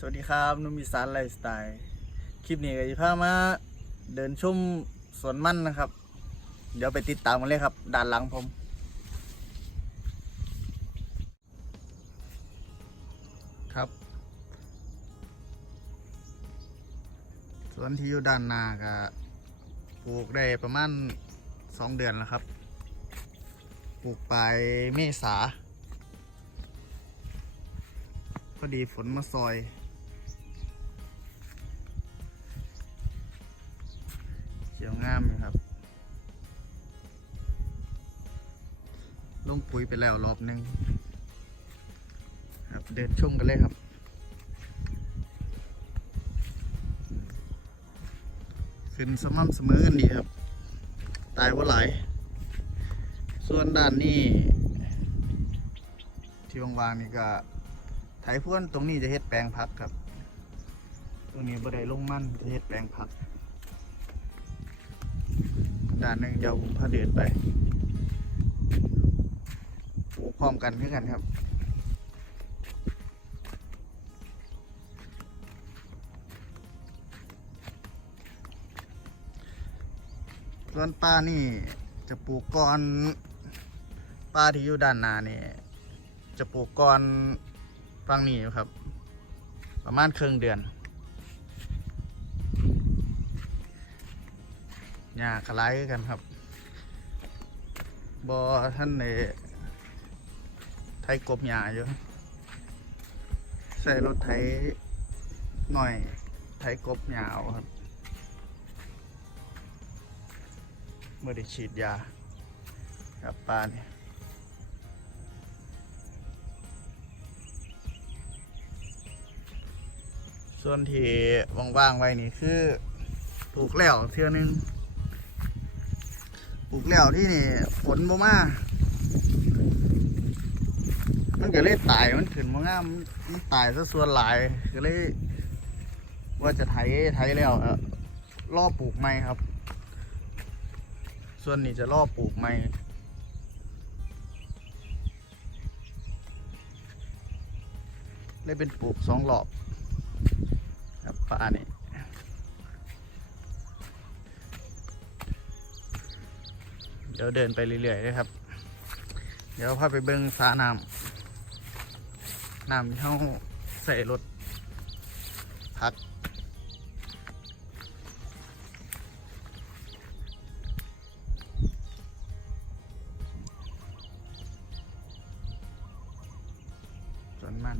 สวัสดีครับนุ่มอีสานไลฟ์สไตล์ คลิปนี้ก็จะพามาเดินชมสวนมันนะครับ เดี๋ยวไปติดตามกันเลยครับ ด้านหลังผม ครับ สวนที่อยู่ด้านหน้าก็ปลูกได้ประมาณสองเดือนแล้วครับ ปลูกไปเมษาพอดีฝนมาซอย ขียวงามอยู่ครับ ลงปุ๋ยไปแล้วรอบหนึ่งครับ เดินชมกันเลยครับขึ้นสม่ำเสมอกันดีครับ ตายว่าหลาย ส่วนด้านนี้ที่วางๆนี่ก็ไถพ่วนตรงนี้จะเฮ็ดแปลงพักครับ ตรงนี้บ่ได้ลงมั่นจะเฮ็ดแปลงพัก ด้านหนึ่งเดี๋ยวผมพาเดินไปปลูกพร้อมกันคือกันครับส่วนป้านี่จะปลูกก่อนป้าที่อยู่ด้านหน้านี่จะปลูกก่อนฟังนี่อยู่ครับ ประมาณครึ่งเดือน หญ้าคล้ายกันครับบอท่านในไทยกบหญ้าอยู่ใส่รถไถหน่อยไถกบหญ้าเอาครับเมื่อได้ฉีดยากับปลาเนี่ยส่วนที่ว่างๆไว้นี่คือปลูกแล้วเทื่อนึง ปลูกแล้วที่นี่ฝนบ่มามันก็เลยตายมันขึ้นมางามมันตายซะส่วนหลายก็เลย ว่าจะไถไถแล้วเอ่อล่อปลูกใหม่ครับ ส่วนนี้จะล่อปลูกใหม่เลยเป็นปลูกสองรอบครับป่านี่ ดี๋ยวเดินไปเรื่อยๆเลยครับ เดี๋ยวพาไปเบิ้งสาน้ำน้ำที่เขาใส่รถพักส่วนมัน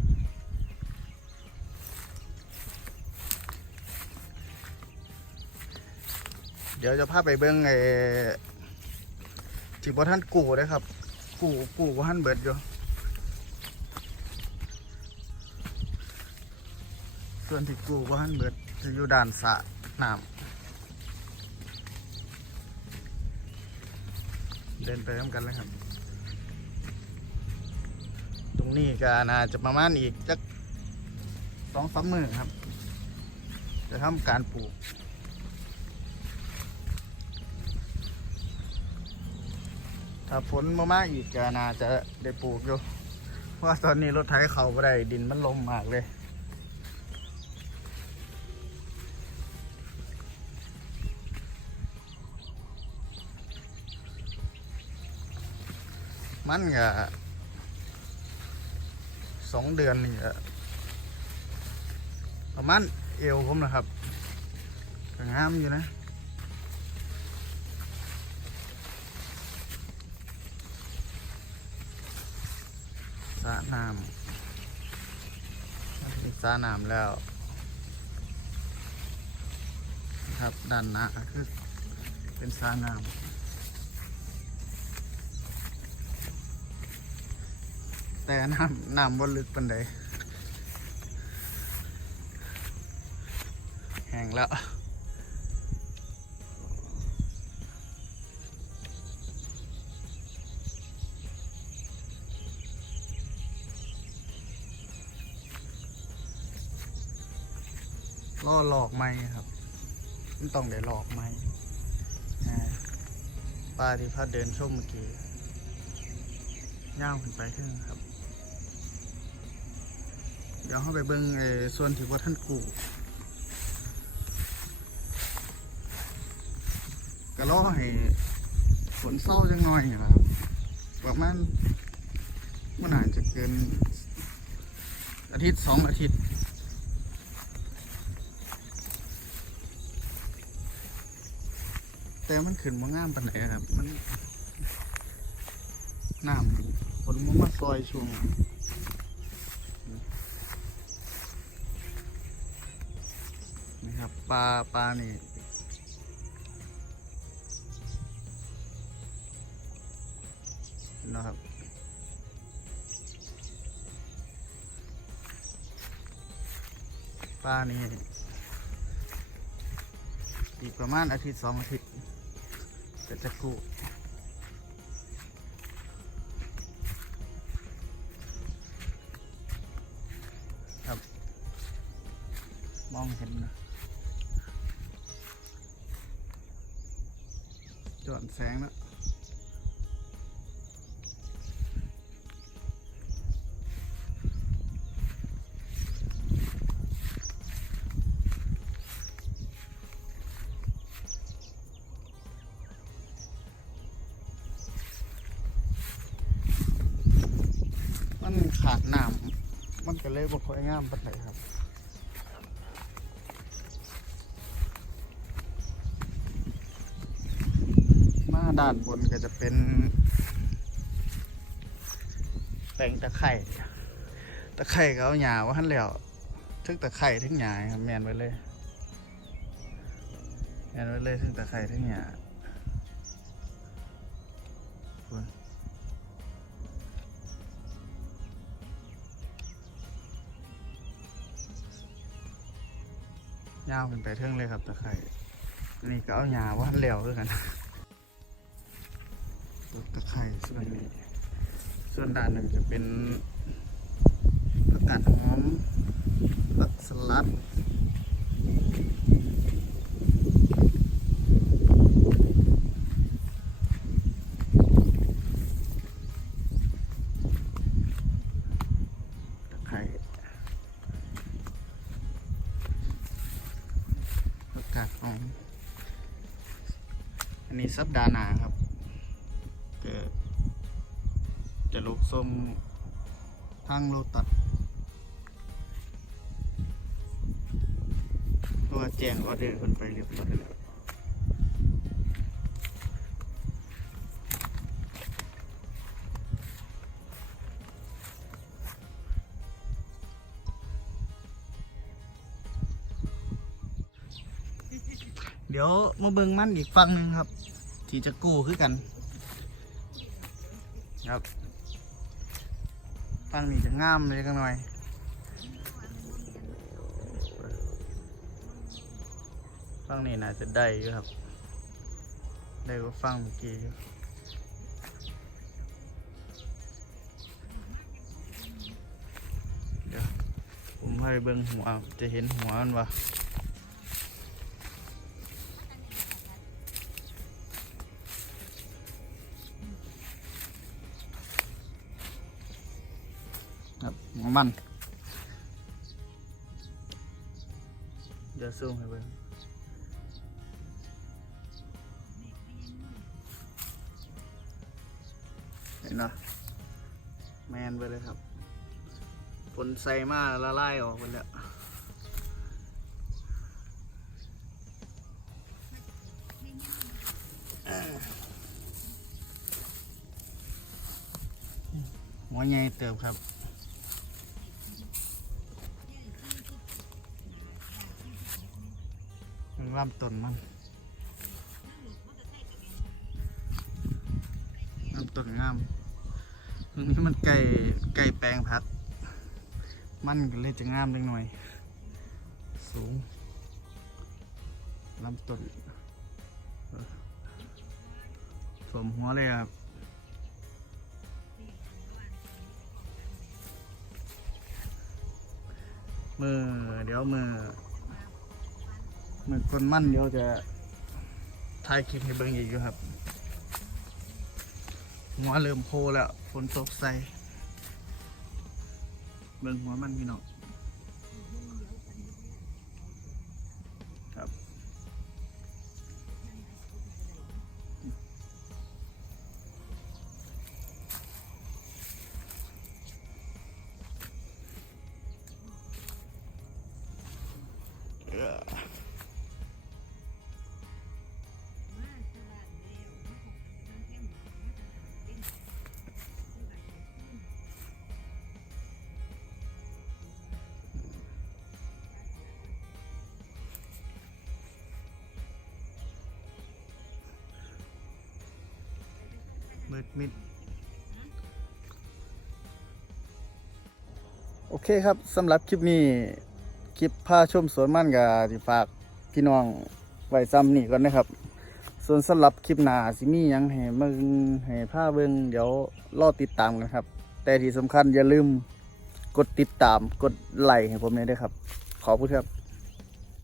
เดี๋ยวจะพาไปเบิ้งไอ ที่บ่ท่านกูเลยครับ กูกูบ่ท่านเบิดอยู่ส่วนที่กูบ่ท่านเบิดจะอยู่ด้านสะน้ำเดินไปพร้อมกันเลยครับ ตรงนี้ก็น่าจะประมาณอีกจักสองสามมือครับ จะทำการปลูก ถ้าฝนมามาอีกก็น่าจะได้ปลูกอยู่เพราะตอนนี้รถไถเขาไม่ได้ดินมันลมมากเลยมันก็สองเดือนนี่ประมาณเอวผมนะครับก็งามอยู่นะ ระน้ำมาถึงสระน้ำแล้วครับด้านหน้าคือเป็นสระน้ำแต่น้ำน้ำบนลึกปันใดแห้งแล้ว ล่อหลอกไม้ครับมันต้องได้หลอกไม้อ่ปลาที่พัดเดินชมเมื่อกี้ย่างขึ้นไปขึ้นครับ เดี๋ยวเข้าไปเบิ้งไอ้ส่วนที่ว่าท่านกูก็รอให้ฝนเศร้าจังหน่อยครับประมาณมันอาจจะเกินอาทิตย์สองอาทิตย์ แต่มันขึ้นมางามปันไหนครับ มันน้ำฝนมันมาซอยช่วงนะครับปลาปลานี่นะครับปลานี่อีกประมาณอาทิตย์สองอาทิตย์ จะจะกู้ครับ มองเห็นนะจอดแสงแล้ว มันก็เลยบ่ค่อยงามปานใดครับมาด้านบนก็จะเป็นแปลงตะไคร่ตะไคร่ก็เอาหญ้าว่าหันแล้วทั้งตะไคร่ทั้งหญ้าครับแมนไว้เลยแมนไว้เลยทั้งตะไคร่ทั้งหญ้าพุ่น ยาวขึ้นไปเทิงเลยครับตะไคร่นี่ก็เอาหยาว่าหันแล้วด้วยกันต้นตะไคร้ส่วนนี้ ส่วนด้านหนึ่งจะเป็นผักกาดหอมผักสลัด ตะไคร้ผักกาดหอม อันนี้สัปดาห์หน้าครับเกิดจะลูกส้มทางโลตัด ตัวแจงออเดอร์คนไปเรียบร้อยแล้ว ดี๋ยวมาเบิ่งมันอีกฝั่งหนึ่งครับ ที่จะกู้คือกัน ครับฟังนี่จะงามเลยกันหน่อยฟังนี่น่าจะได้อยู่ครับ ได้กว่าฟังเมื่อกี้อยู่เดี๋ยวผมให้เบิ่งหัวจะเห็นหัวมันวะ ครับหัวมัน เดี๋ยวซูมให้เบิ่งเห็นเนาะแมนไปเลยครับฝนใส่มาละลายออกไปแล้วหัวใหญ่เติบครับ ลำต้นมันลำต้นงามตรงนี้มันไก่ไก่แปลงพัด มันก็เลยจะงามเล็กหน่อย สูงลำต้นสมหัวเลยครับมือเดี๋ยวมือ มือคนมั่นเดี๋ยวจะถ่ายคลิปให้เบิ่งอีกอยู่ครับหัวเริ่มโพแล้วฝนตกใส่เบิ่งหัวมันพี่น้อง มืดมิดโอเคครับสำหรับคลิปนี้ คลิปพาชมสวนมั่นกับที่ฝากพี่น้องไว้ซ้ำนี่ก่อนนะครับ ส่วนสำหรับคลิปหน้าสิมีหยังให้มึงให้พาเบิ่งเดี๋ยวรอติดตามกันครับ แต่ที่สำคัญอย่าลืมกดติดตามกดไลค์ให้ผมเลยด้วยครับ ขอบคุณครับ